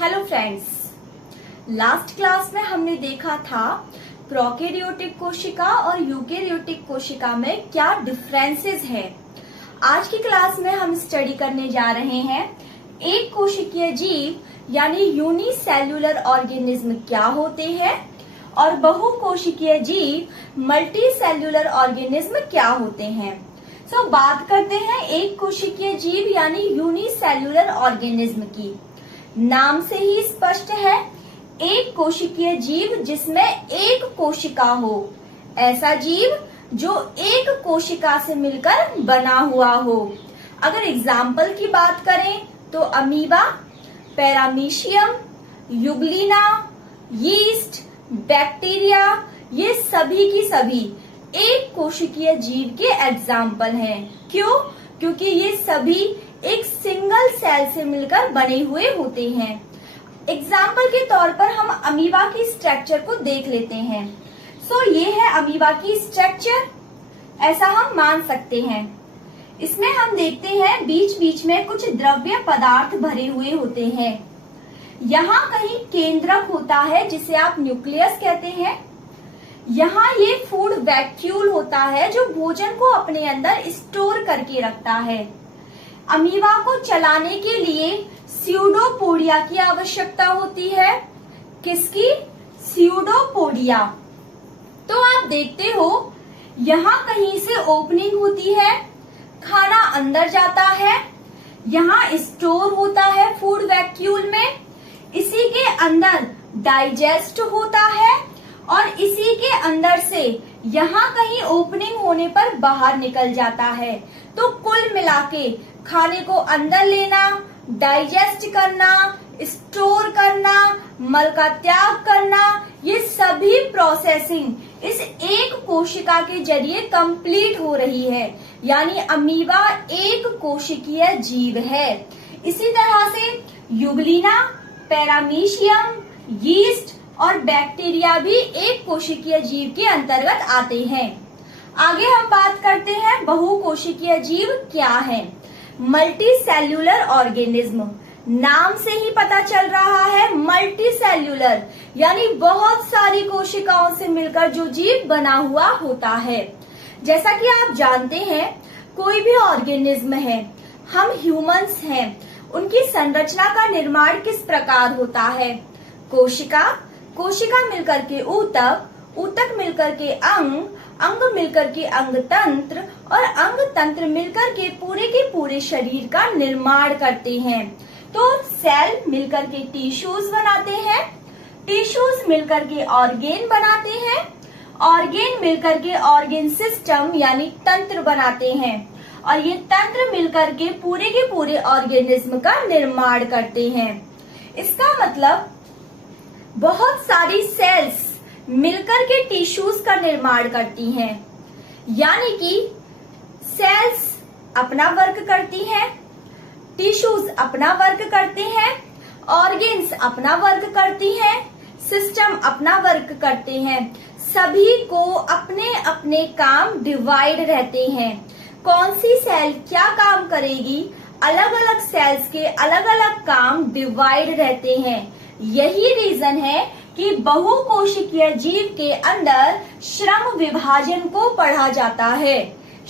Hello friends, last class में हमने देखा था प्रोकैरियोटिक कोशिका और यूकैरियोटिक कोशिका में क्या डिफरेंसेस है। आज की क्लास में हम स्टडी करने जा रहे हैं एक कोशिकीय जीव यानी यूनिसेल्युलर ऑर्गेनिज्म क्या होते हैं और बहुकोशिकीय जीव मल्टी सेल्युलर ऑर्गेनिज्म क्या होते हैं। बात करते हैं एक कोशिकीय जीव यानी यूनिसेल्युलर ऑर्गेनिज्म की। नाम से ही स्पष्ट है, एक कोशिकीय जीव जिसमें एक कोशिका हो, ऐसा जीव जो एक कोशिका से मिलकर बना हुआ हो। अगर एग्जाम्पल की बात करें तो amoeba, paramecium, Euglena, yeast, bacteria, ये सभी की सभी एक कोशिकीय जीव के एग्जाम्पल हैं। क्यों? क्योंकि ये सभी एक सिंगल सेल से मिलकर बने हुए होते हैं। एग्जाम्पल के तौर पर हम अमीबा की स्ट्रक्चर को देख लेते हैं। ये है अमीबा की स्ट्रक्चर, ऐसा हम मान सकते हैं। इसमें हम देखते हैं बीच बीच में कुछ द्रव्य पदार्थ भरे हुए होते हैं। यहाँ कहीं केंद्रक होता है जिसे आप न्यूक्लियस कहते हैं। यहाँ ये फूड वैक्यूल होता है जो भोजन को अपने अंदर स्टोर करके रखता है। अमीबा को चलाने के लिए स्यूडोपोडिया की आवश्यकता होती है। किसकी? स्यूडोपोडिया। तो आप देखते हो यहाँ कहीं से ओपनिंग होती है, खाना अंदर जाता है, यहाँ स्टोर होता है फूड वैक्यूल में, इसी के अंदर डाइजेस्ट होता है और इसी के अंदर से यहाँ कहीं ओपनिंग होने पर बाहर निकल जाता है। तो कुल मिलाके खाने को अंदर लेना, डाइजेस्ट करना, स्टोर करना, मल का त्याग करना, ये सभी प्रोसेसिंग इस एक कोशिका के जरिए कंप्लीट हो रही है। यानी अमीबा एक कोशिकीय जीव है। इसी तरह से यूग्लिना, पैरामीशियम, यीस्ट और बैक्टीरिया भी एक कोशिकीय जीव के अंतर्गत आते हैं। आगे हम बात करते हैं बहुकोशिकीय जीव क्या है। मल्टी सेल्युलर ऑर्गेनिज्म, नाम से ही पता चल रहा है मल्टी सेल्युलर यानी बहुत सारी कोशिकाओं से मिलकर जो जीव बना हुआ होता है। जैसा कि आप जानते हैं कोई भी ऑर्गेनिज्म है, हम ह्यूमंस हैं, उनकी संरचना का निर्माण किस प्रकार होता है। कोशिका, कोशिका मिलकर के ऊतक, ऊतक मिलकर के अंग, अंग मिलकर के अंग तंत्र और अंग तंत्र मिलकर के पूरे शरीर का निर्माण करते हैं। तो सेल मिलकर के टिश्यूज बनाते हैं, टिश्यूज मिलकर के ऑर्गेन बनाते हैं, ऑर्गेन मिलकर के ऑर्गेन सिस्टम यानी तंत्र बनाते हैं और ये तंत्र मिलकर के पूरे ऑर्गेनिज्म का निर्माण करते हैं। इसका मतलब बहुत सारी सेल्स मिलकर के टिश्यूज का निर्माण करती हैं। यानी कि सेल्स अपना वर्क करती हैं, टिश्यूज अपना वर्क करते हैं, ऑर्गेन्स अपना वर्क करती हैं, सिस्टम अपना वर्क करते हैं। सभी को अपने अपने काम डिवाइड रहते हैं। कौन सी सेल क्या काम करेगी, अलग अलग सेल्स के अलग अलग काम डिवाइड रहते हैं। यही रीजन है कि बहुकोशिकीय जीव के अंदर श्रम विभाजन को पढ़ा जाता है।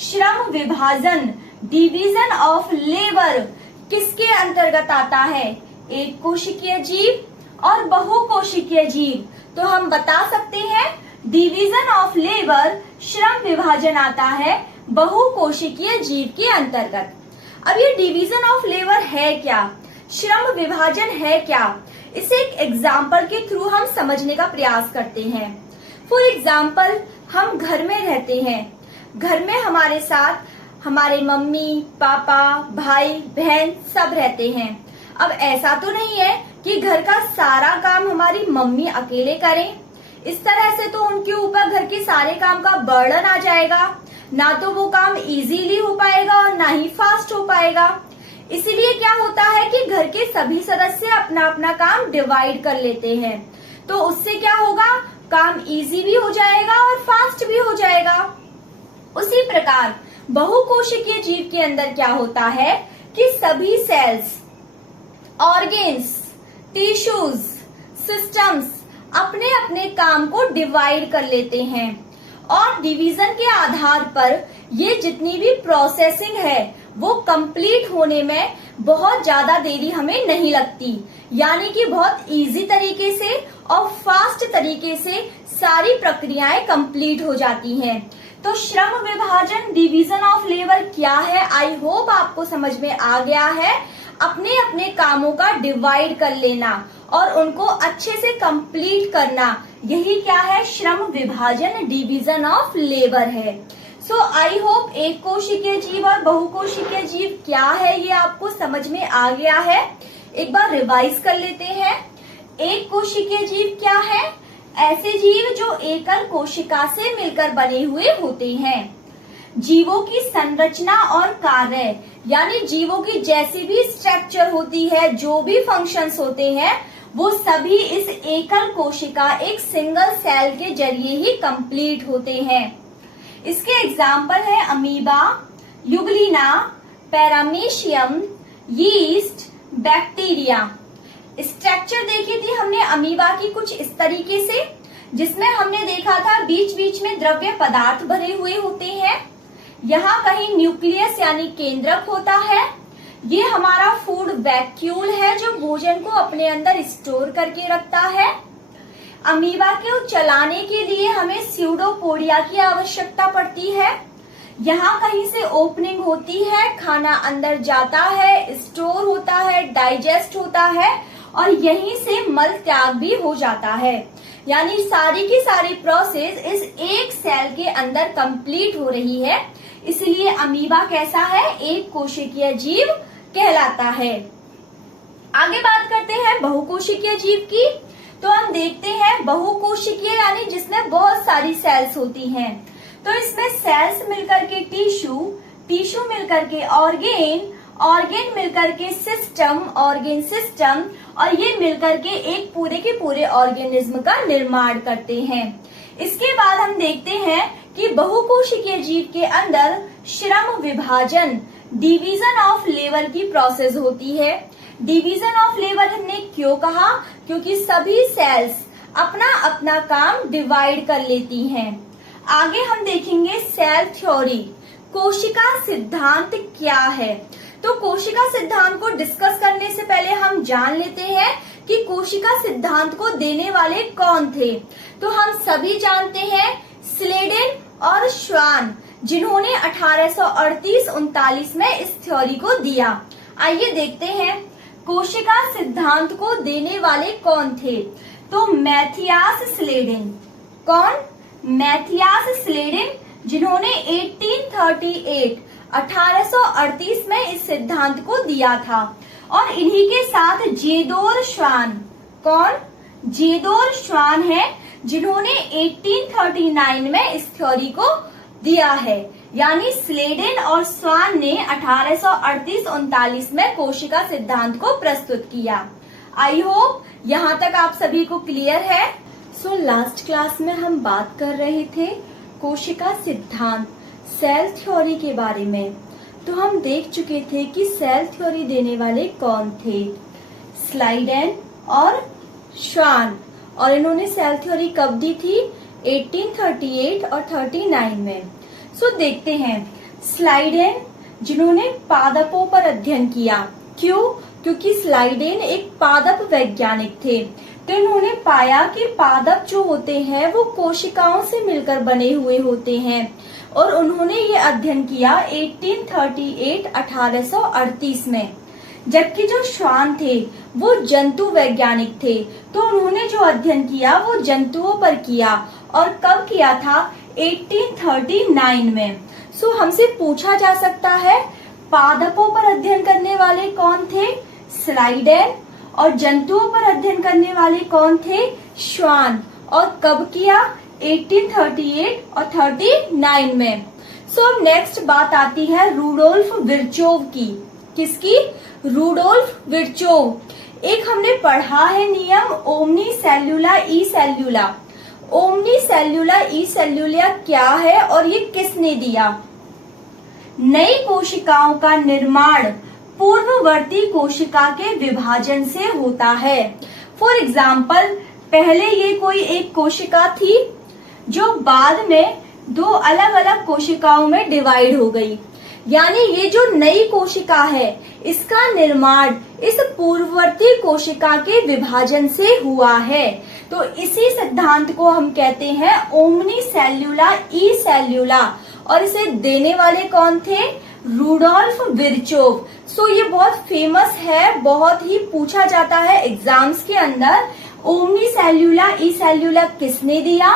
श्रम विभाजन, डिवीजन ऑफ लेबर किसके अंतर्गत आता है? एक कोशिकीय जीव और बहुकोशिकीय जीव। तो हम बता सकते हैं डिवीजन ऑफ लेबर, श्रम विभाजन आता है बहुकोशिकीय जीव के अंतर्गत। अब ये डिवीजन ऑफ लेबर है क्या, श्रम विभाजन है क्या, इसे एक एग्जाम्पल के थ्रू हम समझने का प्रयास करते हैं। फॉर एग्जाम्पल, हम घर में रहते हैं, घर में हमारे साथ हमारे मम्मी पापा भाई बहन सब रहते हैं। अब ऐसा तो नहीं है कि घर का सारा काम हमारी मम्मी अकेले करें। इस तरह से तो उनके ऊपर घर के सारे काम का बर्डन आ जाएगा, ना तो वो काम इजीली हो पाएगा और ना ही फास्ट हो पाएगा। इसीलिए क्या होता है कि घर के सभी सदस्य अपना अपना काम डिवाइड कर लेते हैं। तो उससे क्या होगा, काम इजी भी हो जाएगा और फास्ट भी हो जाएगा। उसी प्रकार बहुकोशिकीय जीव के अंदर क्या होता है कि सभी सेल्स, ऑर्गेन्स टिश्यूज, सिस्टम्स अपने अपने काम को डिवाइड कर लेते हैं और डिवीजन के आधार पर ये जितनी भी प्रोसेसिंग है वो कंप्लीट होने में बहुत ज्यादा देरी हमें नहीं लगती, यानी कि बहुत इजी तरीके से और फास्ट तरीके से सारी प्रक्रियाएं कंप्लीट हो जाती हैं। तो श्रम विभाजन, डिवीजन ऑफ लेबर क्या है, आई होप आपको समझ में आ गया है। अपने अपने कामों का डिवाइड कर लेना और उनको अच्छे से कंप्लीट करना, यही क्या है, श्रम विभाजन, डिवीजन ऑफ लेबर है। सो आई होप एक कोशिकीय जीव और बहुकोशिकीय जीव क्या है ये आपको समझ में आ गया है। एक बार रिवाइज कर लेते हैं। एक कोशिकीय जीव क्या है? ऐसे जीव जो एकल कोशिका से मिलकर बने हुए होते हैं। जीवों की संरचना और कार्य, यानी जीवों की जैसी भी स्ट्रक्चर होती है, जो भी फंक्शंस होते हैं, वो सभी इस एकल कोशिका, एक सिंगल सेल के जरिए ही कंप्लीट होते हैं। इसके एग्जाम्पल है amoeba, Euglena, paramecium, yeast, bacteria. Structure देखी थी हमने अमीबा की कुछ इस तरीके से, जिसमें हमने देखा था बीच बीच में द्रव्य पदार्थ भरे हुए होते हैं। यहाँ कहीं न्यूक्लियस यानी केंद्रक होता है। ये हमारा फूड वैक्यूल है जो भोजन को अपने अंदर स्टोर करके रखता है। अमीबा को चलाने के लिए हमें स्यूडोपोडिया की आवश्यकता पड़ती है। यहाँ कहीं से ओपनिंग होती है, खाना अंदर जाता है, स्टोर होता है, डाइजेस्ट होता है और यहीं से मल त्याग भी हो जाता है। यानी सारी की सारी प्रोसेस इस एक सेल के अंदर कंप्लीट हो रही है, इसलिए अमीबा कैसा है, एक कोशिकीय जीव कहलाता है। आगे बात करते हैं बहुकोशिकीय जीव की। तो हम देखते हैं बहुकोशिकीय यानी जिसमें बहुत सारी सेल्स होती हैं। तो इसमें सेल्स मिलकर के टिश्यू, टिश्यू मिलकर के ऑर्गेन, ऑर्गेन मिलकर के सिस्टम, ऑर्गेन सिस्टम, और ये मिलकर के एक पूरे के पूरे ऑर्गेनिज्म का निर्माण करते हैं। इसके बाद हम देखते हैं कि बहुकोशिकीय जीव के अंदर श्रम विभाजन, डिवीजन ऑफ लेबर की प्रोसेस होती है। डिवीजन ऑफ लेबर हमने क्यों कहा? क्योंकि सभी सेल्स अपना अपना काम डिवाइड कर लेती हैं। आगे हम देखेंगे सेल थ्योरी, कोशिका सिद्धांत क्या है। तो कोशिका सिद्धांत को डिस्कस करने से पहले हम जान लेते हैं कि कोशिका सिद्धांत को देने वाले कौन थे। तो हम सभी जानते हैं स्लेडेन और श्वान, जिन्होंने 1838-39 में इस थ्योरी को दिया। आइए देखते हैं कोशिका सिद्धांत को देने वाले कौन थे। तो मैथियास स्लेडेन। कौन? मैथियास स्लेडेन, जिन्होंने 1838 में इस सिद्धांत को दिया था। और इन्हीं के साथ जेडोर श्वान। कौन? जेडोर श्वान है, जिन्होंने 1839 में इस थ्योरी को दिया है। यानी स्लेडेन और श्वान ने 1838-39 में कोशिका सिद्धांत को प्रस्तुत किया। आई होप यहाँ तक आप सभी को क्लियर है। सो लास्ट क्लास में हम बात कर रहे थे कोशिका सिद्धांत, सेल थ्योरी के बारे में। तो हम देख चुके थे कि सेल थ्योरी देने वाले कौन थे, स्लाइडेन और श्वान। और इन्होंने सेल थ्योरी कब दी थी? 1838 और 39 में। सो देखते हैं स्लाइडेन, जिन्होंने पादपों पर अध्ययन किया। क्यों? क्योंकि स्लाइडेन एक पादप वैज्ञानिक थे। तो इन्होंने पाया कि पादप जो होते हैं वो कोशिकाओं से मिलकर बने हुए होते हैं और उन्होंने ये अध्ययन किया 1838 में। जबकि जो श्वान थे वो जंतु वैज्ञानिक थे, तो उन्होंने जो अध्ययन किया वो जंतुओं पर किया। और कब किया था? 1839 में। सो हमसे पूछा जा सकता है पादपों पर अध्ययन करने वाले कौन थे? स्लाइडेन। और जंतुओं पर अध्ययन करने वाले कौन थे? श्वान। और कब किया? 1838 और 39 में। सो अब नेक्स्ट बात आती है रूडोल्फ विर्चोव की। किसकी? रूडोल्फ विर्चोव। एक हमने पढ़ा है नियम ओमनी सेल्यूला ई सेल्यूला। ओमनी सेल्यूला ई सेल्यूला क्या है और ये किसने दिया? नई कोशिकाओं का निर्माण पूर्ववर्ती कोशिका के विभाजन से होता है। फॉर एग्जाम्पल, पहले ये कोई एक कोशिका थी जो बाद में दो अलग अलग कोशिकाओं में डिवाइड हो गई, यानी ये जो नई कोशिका है इसका निर्माण इस पूर्ववर्ती कोशिका के विभाजन से हुआ है। तो इसी सिद्धांत को हम कहते हैं ओमनी सेल्यूला ई सेल्यूला, और इसे देने वाले कौन थे? रूडोल्फ विर्चोव। सो ये बहुत फेमस है, बहुत ही पूछा जाता है एग्जाम्स के अंदर। ओमनी सेल्यूला ई सेल्यूला किसने दिया?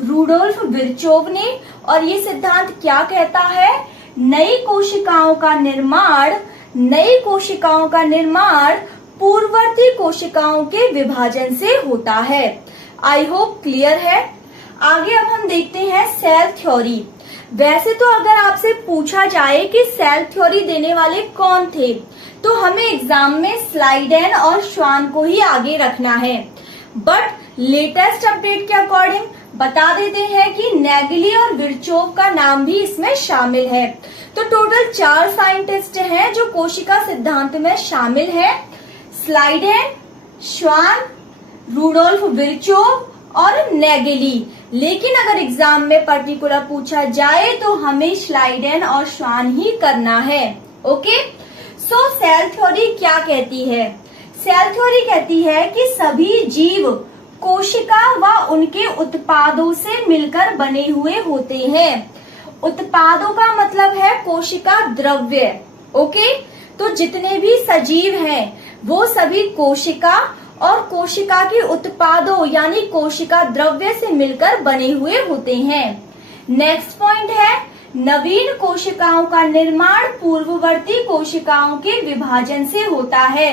रूडोल्फ विर्चोव ने। और ये सिद्धांत क्या कहता है? नई कोशिकाओं का निर्माण पूर्ववर्ती कोशिकाओं के विभाजन से होता है। आई होप क्लियर है। आगे अब हम देखते हैं सेल थ्योरी। वैसे तो अगर आपसे पूछा जाए कि सेल थ्योरी देने वाले कौन थे, तो हमें एग्जाम में स्लाइडेन और श्वान को ही आगे रखना है, बट लेटेस्ट अपडेट के अकॉर्डिंग बता देते हैं कि नेगेली और विर्चोव का नाम भी इसमें शामिल है। तो टोटल 4 साइंटिस्ट हैं जो कोशिका सिद्धांत में शामिल है: स्लाइडेन, श्वान, रूडोल्फ विर्चोव और नेगेली। लेकिन अगर एग्जाम में पर्टिकुलर पूछा जाए तो हमें स्लाइडेन और श्वान ही करना है। ओके, सो सेल थ्योरी क्या कहती है? सेल थ्योरी कहती है कि सभी जीव कोशिका व उनके उत्पादों से मिलकर बने हुए होते हैं। उत्पादों का मतलब है कोशिका द्रव्य। ओके, तो जितने भी सजीव हैं वो सभी कोशिका और कोशिका के उत्पादों यानी कोशिका द्रव्य से मिलकर बने हुए होते हैं। नेक्स्ट पॉइंट है नवीन कोशिकाओं का निर्माण पूर्ववर्ती कोशिकाओं के विभाजन से होता है।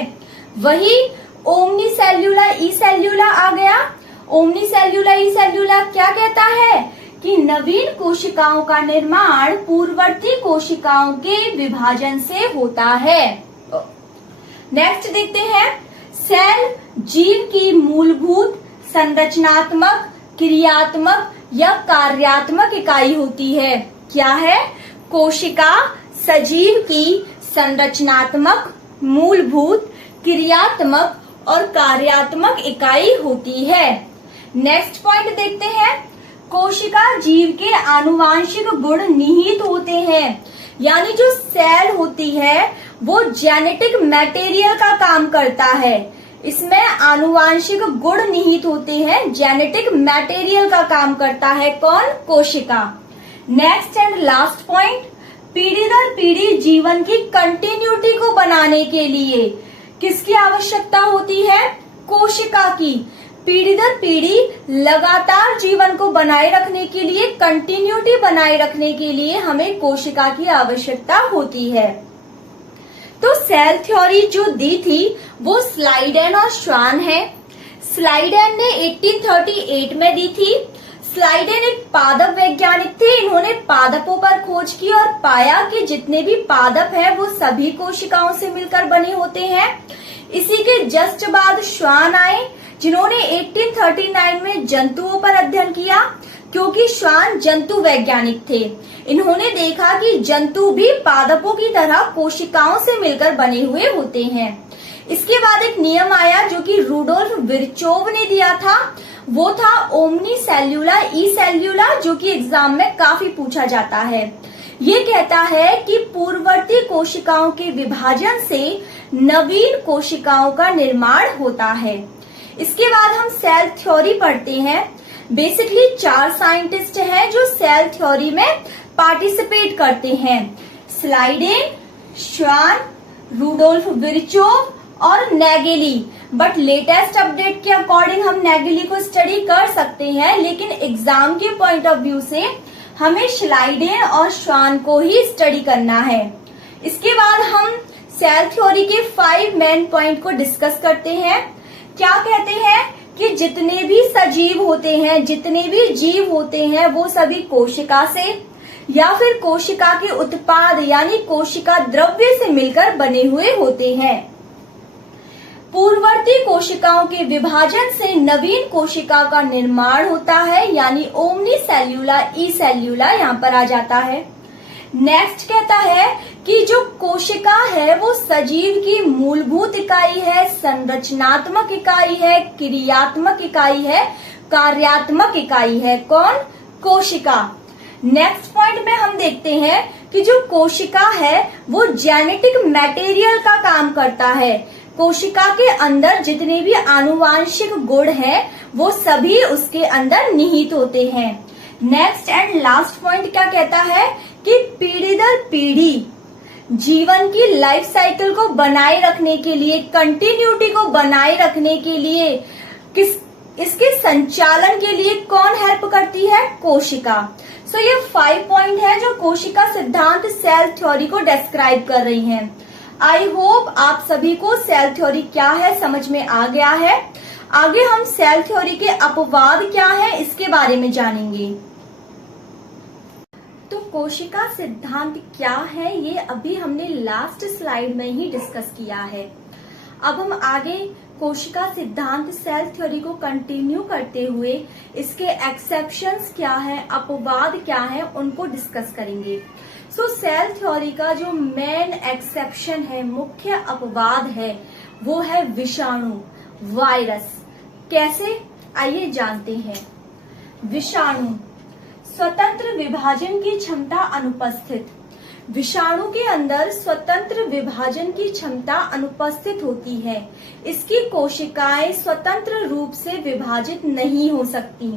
वही ओमनी सेल्यूला ई सेल्यूला आ गया। ओमनी सेल्यूला ई सेल्यूला क्या कहता है कि नवीन कोशिकाओं का निर्माण पूर्ववर्ती कोशिकाओं के विभाजन से होता है। नेक्स्ट देखते हैं, सेल जीव की मूलभूत संरचनात्मक, क्रियात्मक या कार्यात्मक इकाई होती है। क्या है? कोशिका सजीव की संरचनात्मक, मूलभूत, क्रियात्मक और कार्यात्मक इकाई होती है। नेक्स्ट पॉइंट देखते हैं, कोशिका जीव के आनुवांशिक गुण निहित होते हैं, यानी जो सेल होती है वो जेनेटिक मटेरियल का काम करता है। इसमें आनुवांशिक गुण निहित होते हैं, जेनेटिक मटेरियल का काम करता है कौन? कोशिका। नेक्स्ट एंड लास्ट पॉइंट, पीढ़ी दर पीढ़ी जीवन की कंटिन्यूटी को बनाने के लिए किसकी आवश्यकता होती है? कोशिका की। पीढ़ी दर पीढ़ी लगातार जीवन को बनाए रखने के लिए, कंटिन्यूटी बनाए रखने के लिए हमें कोशिका की आवश्यकता होती है। तो सेल थ्योरी जो दी थी वो स्लाइडेन और श्वान है। स्लाइडेन ने 1838 में दी थी। स्लाइडेन एक पादप वैज्ञानिक थे। इन्होंने पादपों पर खोज की और पाया कि जितने भी पादप है वो सभी कोशिकाओं से मिलकर बने होते हैं। इसी के जस्ट बाद श्वान आए, जिन्होंने 1839 में जंतुओं पर अध्ययन किया, क्योंकि श्वान जंतु वैज्ञानिक थे। इन्होंने देखा कि जंतु भी पादपों की तरह कोशिकाओं से मिलकर बने हुए होते हैं। इसके बाद एक नियम आया जो कि रूडोल्फ विर्चोव ने दिया था, वो था ओमनी सेल्यूला ई सेल्यूला, जो कि एग्जाम में काफी पूछा जाता है। ये कहता है कि पूर्ववर्ती कोशिकाओं के विभाजन से नवीन कोशिकाओं का निर्माण होता है। इसके बाद हम सेल थ्योरी पढ़ते हैं। बेसिकली 4 साइंटिस्ट हैं जो सेल थ्योरी में पार्टिसिपेट करते हैं: स्लाइडेन, श्वान, रूडोल्फ विर्चोव और नेगेली। बट लेटेस्ट अपडेट के अकॉर्डिंग हम नेगेली को स्टडी कर सकते हैं, लेकिन एग्जाम के पॉइंट ऑफ व्यू से हमें स्लाइडेन और श्वान को ही स्टडी करना है। इसके बाद हम सेल थ्योरी के 5 मेन पॉइंट को डिस्कस करते हैं। क्या कहते हैं कि जितने भी सजीव होते हैं, जितने भी जीव होते हैं, वो सभी कोशिका से या फिर कोशिका के उत्पाद यानी कोशिका द्रव्य से मिलकर बने हुए होते हैं। पूर्ववर्ती कोशिकाओं के विभाजन से नवीन कोशिका का निर्माण होता है, यानी ओमनी सेल्यूला ई सेल्यूला यहाँ पर आ जाता है। नेक्स्ट कहता है कि जो कोशिका है वो सजीव की मूलभूत इकाई है, संरचनात्मक इकाई है, क्रियात्मक इकाई है, कार्यात्मक इकाई है। कौन? कोशिका। नेक्स्ट पॉइंट में हम देखते हैं कि जो कोशिका है वो जेनेटिक मटेरियल का काम करता है। कोशिका के अंदर जितने भी आनुवांशिक गुण हैं वो सभी उसके अंदर निहित होते हैं। नेक्स्ट एंड लास्ट पॉइंट क्या कहता है कि पीढ़ी दर पीढ़ी जीवन की लाइफ साइकिल को बनाए रखने के लिए, कंटिन्यूटी को बनाए रखने के लिए, इसके संचालन के लिए कौन हेल्प करती है? कोशिका। सो ये 5 पॉइंट है जो कोशिका सिद्धांत सेल थ्योरी को डिस्क्राइब कर रही हैं। आई होप आप सभी को सेल थ्योरी क्या है समझ में आ गया है। आगे हम सेल थ्योरी के अपवाद क्या है इसके बारे में जानेंगे। तो कोशिका सिद्धांत क्या है ये अभी हमने लास्ट स्लाइड में ही डिस्कस किया है। अब हम आगे कोशिका सिद्धांत सेल थ्योरी को कंटिन्यू करते हुए इसके एक्सेप्शंस क्या है, अपवाद क्या है, उनको डिस्कस करेंगे। सो सेल थ्योरी का जो मेन एक्सेप्शन है, मुख्य अपवाद है, वो है विषाणु, वायरस। कैसे? आइए जानते हैं। विषाणु, स्वतंत्र विभाजन की क्षमता अनुपस्थित। विषाणु के अंदर स्वतंत्र विभाजन की क्षमता अनुपस्थित होती है। इसकी कोशिकाएं स्वतंत्र रूप से विभाजित नहीं हो सकती।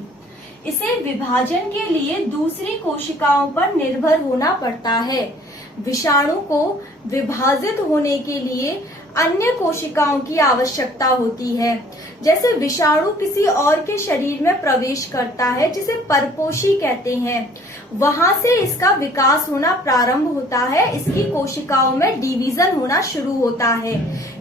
इसे विभाजन के लिए दूसरी कोशिकाओं पर निर्भर होना पड़ता है। विषाणु को विभाजित होने के लिए अन्य कोशिकाओं की आवश्यकता होती है। जैसे विषाणु किसी और के शरीर में प्रवेश करता है जिसे परपोषी कहते हैं, वहां से इसका विकास होना प्रारंभ होता है, इसकी कोशिकाओं में डिवीजन होना शुरू होता है।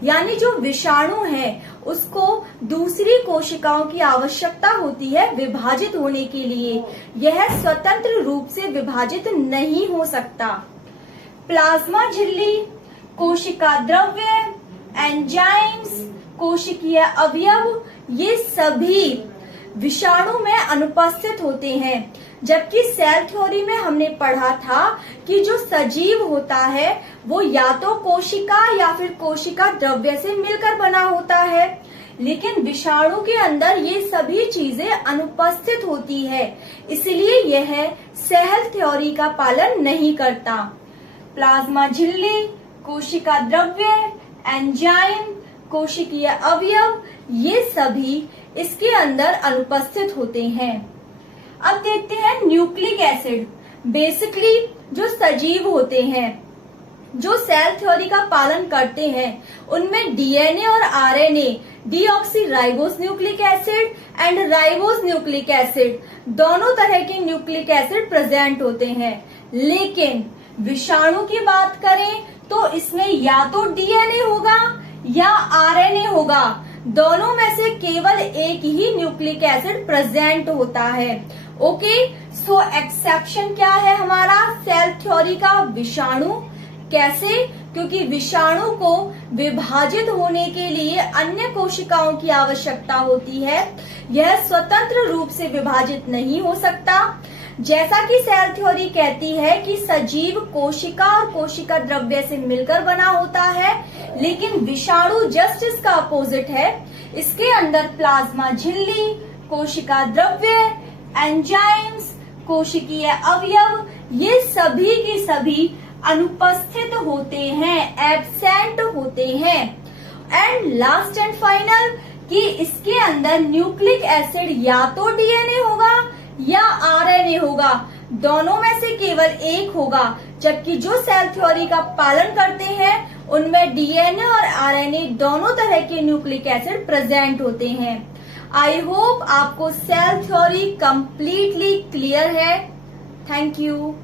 यानी जो विषाणु है उसको दूसरी कोशिकाओं की आवश्यकता होती है विभाजित होने के लिए। यह स्वतंत्र रूप से विभाजित नहीं हो सकता। प्लाज्मा झिल्ली, कोशिका द्रव्य, एंजाइम्स, कोशिकीय अवयव, ये सभी विषाणु में अनुपस्थित होते हैं। जबकि सेल थ्योरी में हमने पढ़ा था कि जो सजीव होता है वो या तो कोशिका या फिर कोशिका द्रव्य से मिलकर बना होता है, लेकिन विषाणु के अंदर ये सभी चीजें अनुपस्थित होती है, इसलिए यह सेल थ्योरी का पालन नहीं करता। प्लाज्मा झिल्ली, कोशिका द्रव्य, एंजाइम, कोशिकीय अवयव, ये सभी इसके अंदर अनुपस्थित होते हैं। अब देखते हैं न्यूक्लिक एसिड। बेसिकली जो सजीव होते हैं, जो सेल थ्योरी का पालन करते हैं, उनमें डीएनए और RNA, deoxyribose nucleic acid and ribose nucleic acid, दोनों तरह के न्यूक्लिक एसिड प्रेजेंट होते हैं। लेकिन विषाणु की बात करें तो इसमें या तो डीएनए होगा या आरएनए होगा, दोनों में से केवल एक ही न्यूक्लिक एसिड प्रेजेंट होता है। ओके, सो एक्सेप्शन क्या है हमारा सेल थ्योरी का? विषाणु। कैसे? क्योंकि विषाणु को विभाजित होने के लिए अन्य कोशिकाओं की आवश्यकता होती है, यह स्वतंत्र रूप से विभाजित नहीं हो सकता। जैसा कि सेल थ्योरी कहती है कि सजीव कोशिका और कोशिका द्रव्य से मिलकर बना होता है, लेकिन विषाणु जस्ट इसका अपोजिट है। इसके अंदर प्लाज्मा झिल्ली, कोशिका द्रव्य, एंजाइम्स, कोशिकीय अवयव, ये सभी के सभी अनुपस्थित होते हैं, एब्सेंट होते हैं। एंड लास्ट एंड फाइनल कि इसके अंदर न्यूक्लिक एसिड या तो डीएनए होगा या आरएनए होगा, दोनों में से केवल एक होगा। जबकि जो सेल थ्योरी का पालन करते हैं उनमें डीएनए और आरएनए दोनों तरह के न्यूक्लिक एसिड प्रेजेंट होते हैं। आई होप आपको सेल थ्योरी कंप्लीटली क्लियर है। Thank you.